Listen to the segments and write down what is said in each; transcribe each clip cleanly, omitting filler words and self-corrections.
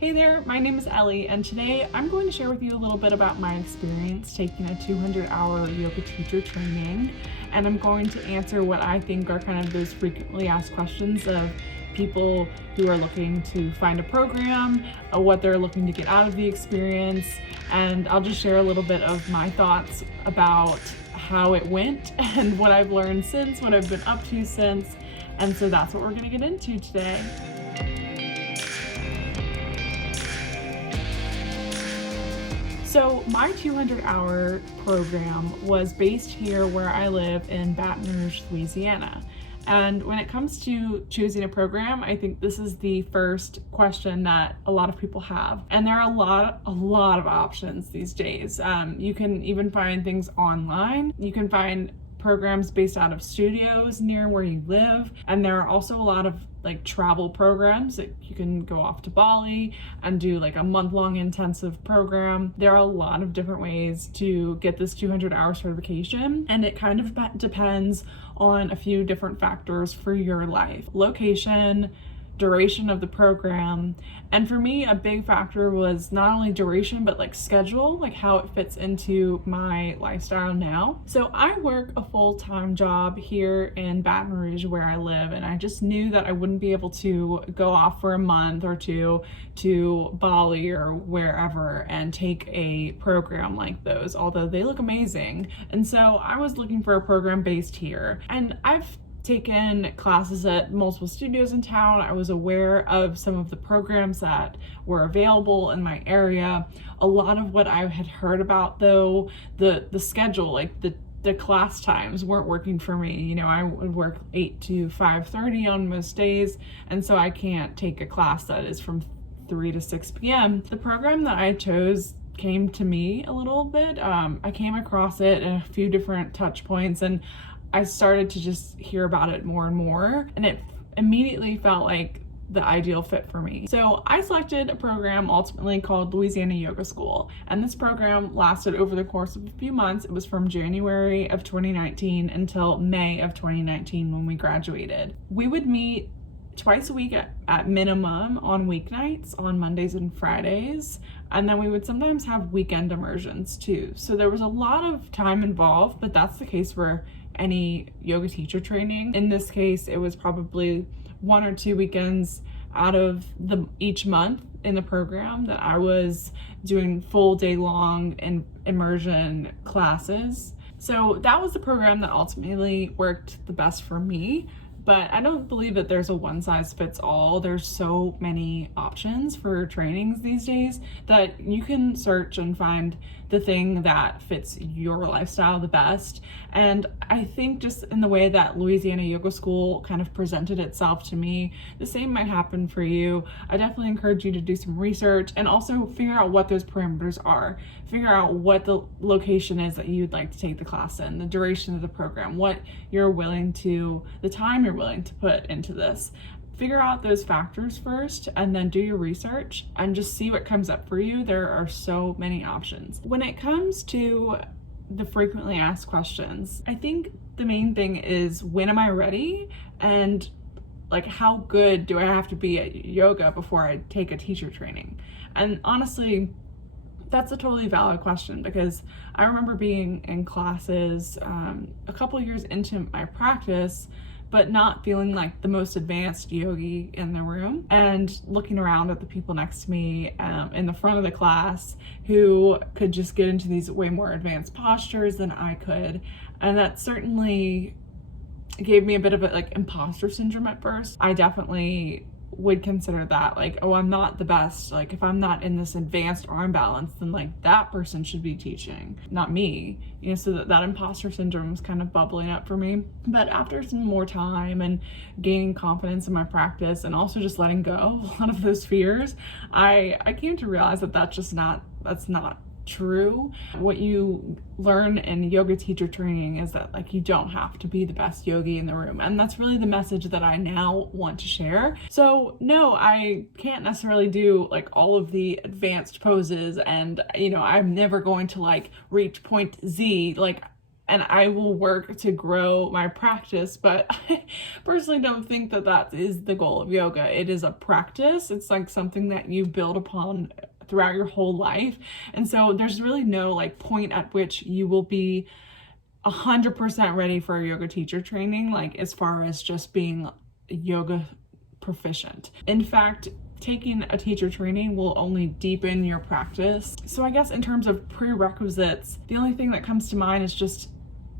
Hey there, my name is Ellie, and today I'm going to share with you a little bit about my experience taking a 200-hour yoga teacher training, and I'm going to answer what I think are kind of those frequently asked questions of people who are looking to find a program, what they're looking to get out of the experience, and I'll just share a little bit of my thoughts about how it went and what I've learned since, what I've been up to since, and so that's what we're going to get into today. So my 200-hour program was based here where I live in Baton Rouge, Louisiana. And when it comes to choosing a program, I think this is the first question that a lot of people have. And there are a lot of options these days. You can even find things online. You can find programs based out of studios near where you live. And there are also a lot of travel programs that you can go off to Bali and do a month-long intensive program. There are a lot of different ways to get this 200-hour certification, and it kind of depends on a few different factors for your life. Location, duration of the program, and for me a big factor was not only duration but schedule, how it fits into my lifestyle now. So I work a full-time job here in Baton Rouge where I live, and I just knew that I wouldn't be able to go off for a month or two to Bali or wherever and take a program like those, although they look amazing. And so I was looking for a program based here, and I've taken classes at multiple studios in town. I was aware of some of the programs that were available in my area. A lot of what I had heard about, though, the schedule, the class times weren't working for me. I would work 8 to 5:30 on most days, and so I can't take a class that is from 3 to 6 p.m. The program that I chose came to me a little bit. I came across it in a few different touch points, and I started to just hear about it more and more, and it immediately felt like the ideal fit for me. So I selected a program ultimately called Louisiana Yoga School, and this program lasted over the course of a few months. It was from January of 2019 until May of 2019 when we graduated. We would meet twice a week at minimum on weeknights, on Mondays and Fridays, and then we would sometimes have weekend immersions too. So there was a lot of time involved, but that's the case for any yoga teacher training. In this case, it was probably 1 or 2 weekends out of each month in the program that I was doing full day long immersion classes. So that was the program that ultimately worked the best for me. But I don't believe that there's a one size fits all. There's so many options for trainings these days that you can search and find the thing that fits your lifestyle the best. And I think just in the way that Louisiana Yoga School kind of presented itself to me, the same might happen for you. I definitely encourage you to do some research and also figure out what those parameters are. Figure out what the location is that you'd like to take the class in, the duration of the program, the time you're willing to put into this. Figure out those factors first and then do your research and just see what comes up for you. There are so many options. When it comes to the frequently asked questions, I think the main thing is, when am I ready? And how good do I have to be at yoga before I take a teacher training? And honestly, that's a totally valid question, because I remember being in classes a couple years into my practice, but not feeling like the most advanced yogi in the room, and looking around at the people next to me in the front of the class who could just get into these way more advanced postures than I could. And that certainly gave me a bit of imposter syndrome at first. I definitely would consider that oh, I'm not the best. If I'm not in this advanced arm balance, then that person should be teaching, not me. So that imposter syndrome was kind of bubbling up for me. But after some more time and gaining confidence in my practice, and also just letting go of a lot of those fears, I came to realize that that's not true. What you learn in yoga teacher training is that you don't have to be the best yogi in the room, and that's really the message that I now want to share. So no, I can't necessarily do all of the advanced poses, and I'm never going to reach point Z. and I will work to grow my practice, but I personally don't think that that is the goal of yoga. It is a practice. It's like something that you build upon throughout your whole life. And so there's really no like point at which you will be 100% ready for a yoga teacher training, like as far as just being yoga proficient. In fact, taking a teacher training will only deepen your practice. So I guess in terms of prerequisites, the only thing that comes to mind is just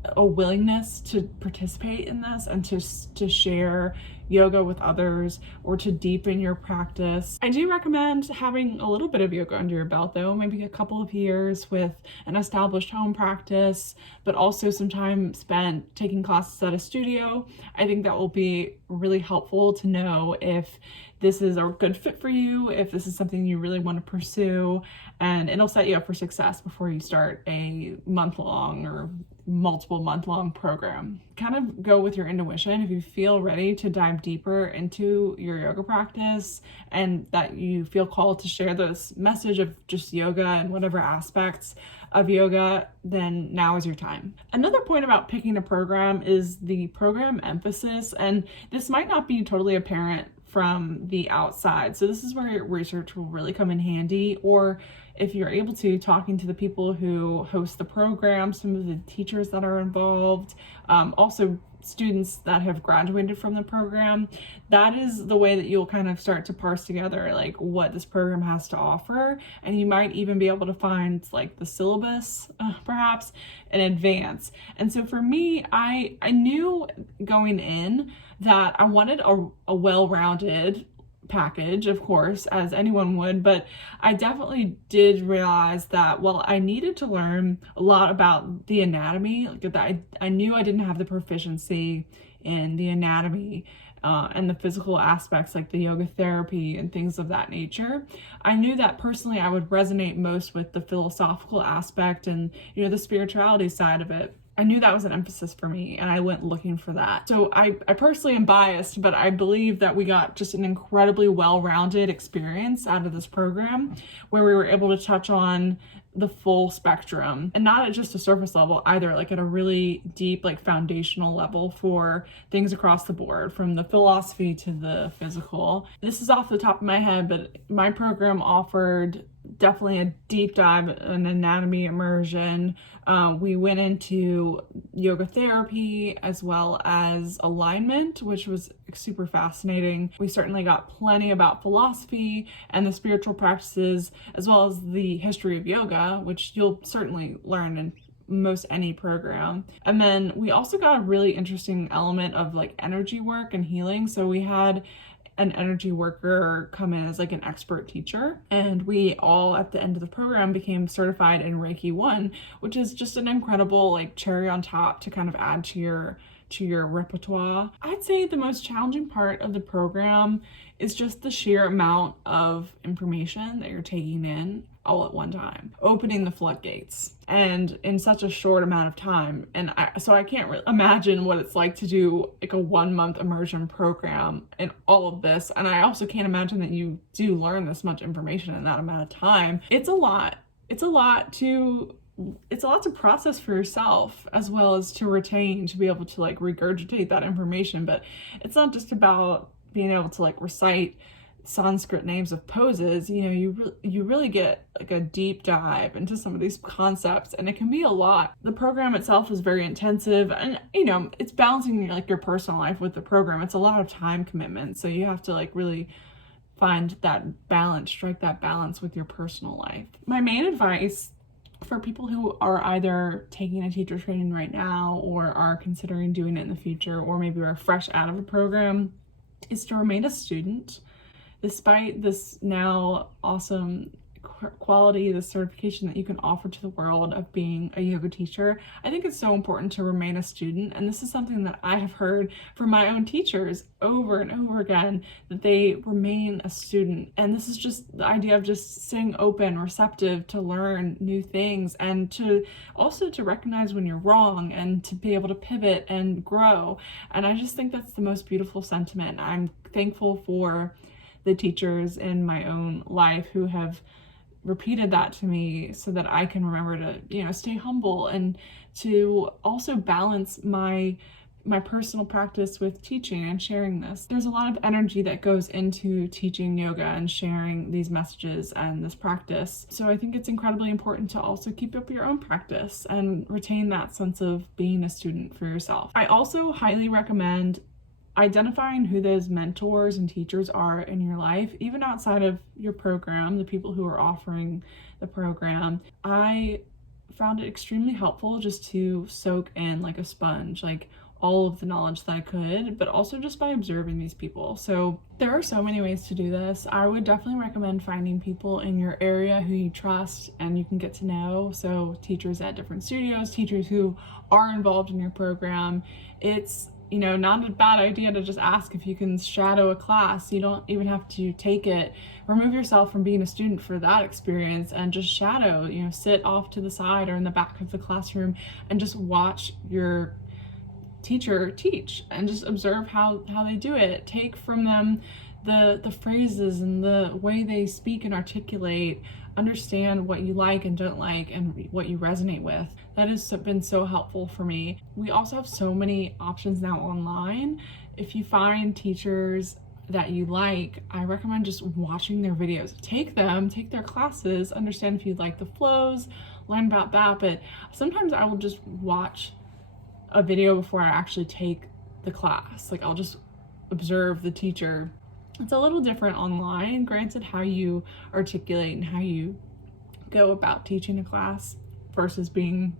a willingness to participate in this and to share yoga with others or to deepen your practice. I do recommend having a little bit of yoga under your belt though, maybe a couple of years with an established home practice, but also some time spent taking classes at a studio. I think that will be really helpful to know if this is a good fit for you, if this is something you really want to pursue, and it'll set you up for success before you start a month-long or multiple month-long program. Kind of go with your intuition. If you feel ready to dive deeper into your yoga practice and that you feel called to share this message of just yoga and whatever aspects of yoga, then now is your time. Another point about picking a program is the program emphasis, and this might not be totally apparent from the outside. So this is where your research will really come in handy, or if you're able to, talking to the people who host the program, some of the teachers that are involved, also students that have graduated from the program. That is the way that you'll kind of start to parse together like what this program has to offer, and you might even be able to find like the syllabus perhaps in advance. And so for me, I knew going in that I wanted a well-rounded package, of course, as anyone would, but I definitely did realize that, well, I needed to learn a lot about the anatomy. Like I knew I didn't have the proficiency in the anatomy and the physical aspects like the yoga therapy and things of that nature. I knew that personally I would resonate most with the philosophical aspect and, you know, the spirituality side of it. I knew that was an emphasis for me, and I went looking for that. So I personally am biased, but I believe that we got just an incredibly well-rounded experience out of this program where we were able to touch on the full spectrum, and not at just a surface level either, like at a really deep, like foundational level for things across the board, from the philosophy to the physical. This is off the top of my head, but my program offered definitely a deep dive in anatomy immersion. We went into yoga therapy as well as alignment, which was super fascinating. We certainly got plenty about philosophy and the spiritual practices, as well as the history of yoga, which you'll certainly learn in most any program. And then we also got a really interesting element of like energy work and healing. So we had an energy worker come in as like an expert teacher, and we all at the end of the program became certified in Reiki 1, which is just an incredible like cherry on top to kind of add to your repertoire. I'd say the most challenging part of the program is just the sheer amount of information that you're taking in all at one time, opening the floodgates, and in such a short amount of time. And so I can't imagine what it's like to do like a 1-month immersion program and all of this. And I also can't imagine that you do learn this much information in that amount of time. It's a lot. It's a lot to process for yourself, as well as to retain, to be able to like regurgitate that information. But it's not just about being able to like recite Sanskrit names of poses. You know, you really get like a deep dive into some of these concepts, and it can be a lot. The program itself is very intensive, and you know, it's balancing like your personal life with the program. It's a lot of time commitment, so you have to like really find that balance, strike that balance with your personal life. My main advice for people who are either taking a teacher training right now or are considering doing it in the future, or maybe are fresh out of a program, is to remain a student. Despite this now awesome quality, the certification that you can offer to the world of being a yoga teacher, I think it's so important to remain a student. And this is something that I have heard from my own teachers over and over again, that they remain a student. And this is just the idea of just staying open, receptive to learn new things, and to also to recognize when you're wrong and to be able to pivot and grow. And I just think that's the most beautiful sentiment. I'm thankful for the teachers in my own life who have repeated that to me so that I can remember to, stay humble and to also balance my personal practice with teaching and sharing this. There's a lot of energy that goes into teaching yoga and sharing these messages and this practice. So I think it's incredibly important to also keep up your own practice and retain that sense of being a student for yourself. I also highly recommend identifying who those mentors and teachers are in your life, even outside of your program, the people who are offering the program. I found it extremely helpful just to soak in like a sponge, like all of the knowledge that I could, but also just by observing these people. So there are so many ways to do this. I would definitely recommend finding people in your area who you trust and you can get to know. So teachers at different studios, teachers who are involved in your program. It's not a bad idea to just ask if you can shadow a class. You don't even have to take it. Remove yourself from being a student for that experience and just shadow, sit off to the side or in the back of the classroom and just watch your teacher teach and just observe how they do it. Take from them the phrases and the way they speak and articulate. Understand what you like and don't like and what you resonate with. That has been so helpful for me. We also have so many options now online. If you find teachers that you like, I recommend just watching their videos. Take their classes, understand if you like the flows, learn about that. But sometimes I will just watch a video before I actually take the class. Like I'll just observe the teacher. It's a little different online, granted, how you articulate and how you go about teaching a class versus being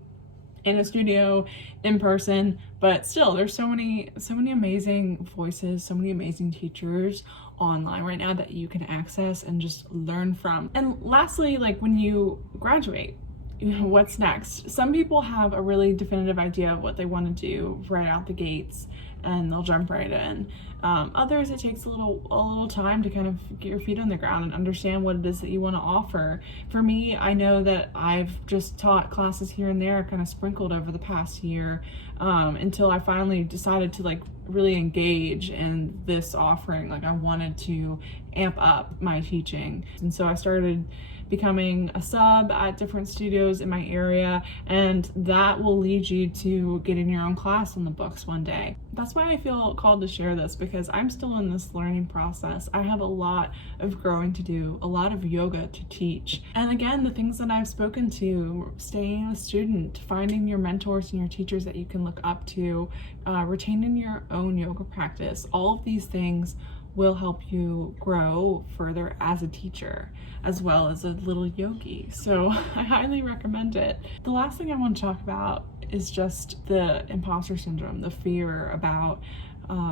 in a studio in person, but still there's so many amazing voices, so many amazing teachers online right now that you can access and just learn from. And lastly, like when you graduate, what's next? Some people have a really definitive idea of what they want to do right out the gates and they'll jump right in. Others, it takes a little time to kind of get your feet on the ground and understand what it is that you want to offer. For me, I know that I've just taught classes here and there, kind of sprinkled over the past year, until I finally decided to like really engage in this offering. Like I wanted to amp up my teaching. And so I started becoming a sub at different studios in my area, and that will lead you to getting your own class on the books one day. That's why I feel called to share this, because I'm still in this learning process. I have a lot of growing to do, a lot of yoga to teach. And again, the things that I've spoken to, staying a student, finding your mentors and your teachers that you can look up to, retaining your own yoga practice, all of these things will help you grow further as a teacher as well as a little yogi. So I highly recommend it. The last thing I want to talk about is just the imposter syndrome, the fear about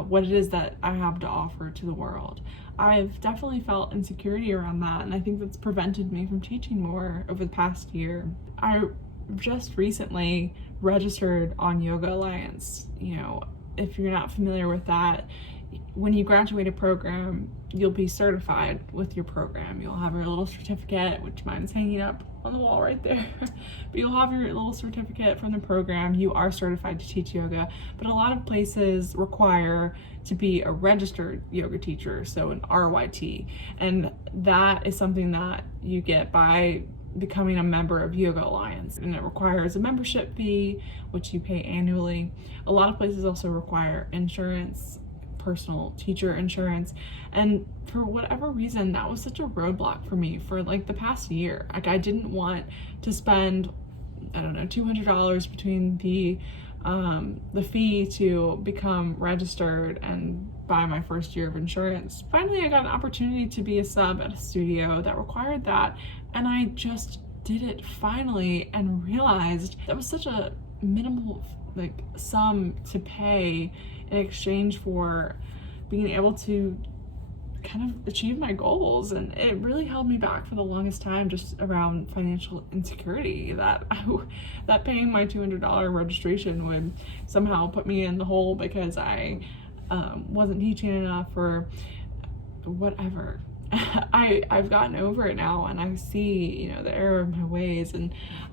what it is that I have to offer to the world. I've definitely felt insecurity around that, and I think that's prevented me from teaching more over the past year. I just recently registered on Yoga Alliance. If you're not familiar with that, when you graduate a program, you'll be certified with your program. You'll have your little certificate, which mine's hanging up on the wall right there. But you'll have your little certificate from the program. You are certified to teach yoga, but a lot of places require to be a registered yoga teacher, so an RYT. And that is something that you get by becoming a member of Yoga Alliance, and it requires a membership fee, which you pay annually. A lot of places also require insurance, personal teacher insurance, and for whatever reason that was such a roadblock for me for like the past year. Like I didn't want to spend, I don't know, $200 between the fee to become registered and buy my first year of insurance. Finally, I got an opportunity to be a sub at a studio that required that, and I just did it finally and realized that was such a minimal sum to pay in exchange for being able to kind of achieve my goals. And it really held me back for the longest time, just around financial insecurity, that paying my $200 registration would somehow put me in the hole because I wasn't teaching enough or whatever. I've gotten over it now, and I see, the error of my ways,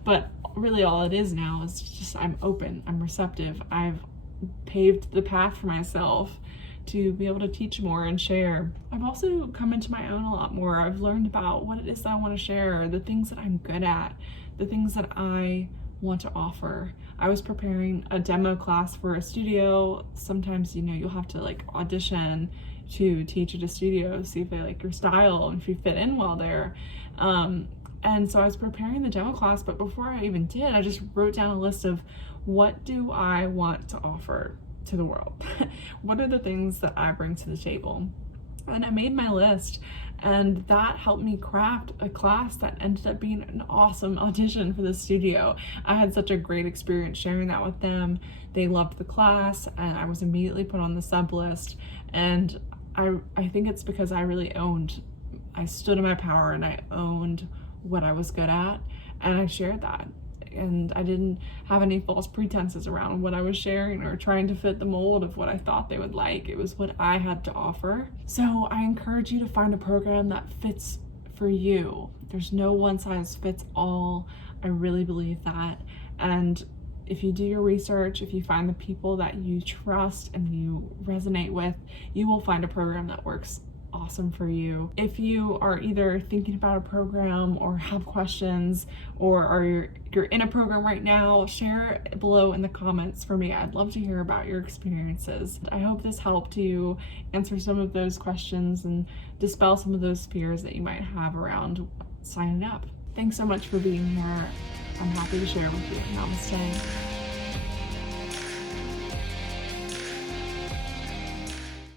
but really all it is now is just I'm open, I'm receptive, I've paved the path for myself to be able to teach more and share. I've also come into my own a lot more. I've learned about what it is that I want to share, the things that I'm good at, the things that I want to offer. I was preparing a demo class for a studio. Sometimes, you'll have to like audition to teach at a studio, see if they like your style and if you fit in well there. And so I was preparing the demo class, but before I even did, I just wrote down a list of what do I want to offer to the world? What are the things that I bring to the table? And I made my list, and that helped me craft a class that ended up being an awesome audition for the studio. I had such a great experience sharing that with them. They loved the class, and I was immediately put on the sub list. And I think it's because I stood in my power and I owned what I was good at, and I shared that. And I didn't have any false pretenses around what I was sharing or trying to fit the mold of what I thought they would like. It was what I had to offer. So I encourage you to find a program that fits for you. There's no one size fits all. I really believe that. And if you do your research, if you find the people that you trust and you resonate with, you will find a program that works awesome for you. If you are either thinking about a program or have questions, or you're in a program right now, share it below in the comments for me. I'd love to hear about your experiences. I hope this helped you answer some of those questions and dispel some of those fears that you might have around signing up. Thanks so much for being here. I'm happy to share with you. Namaste.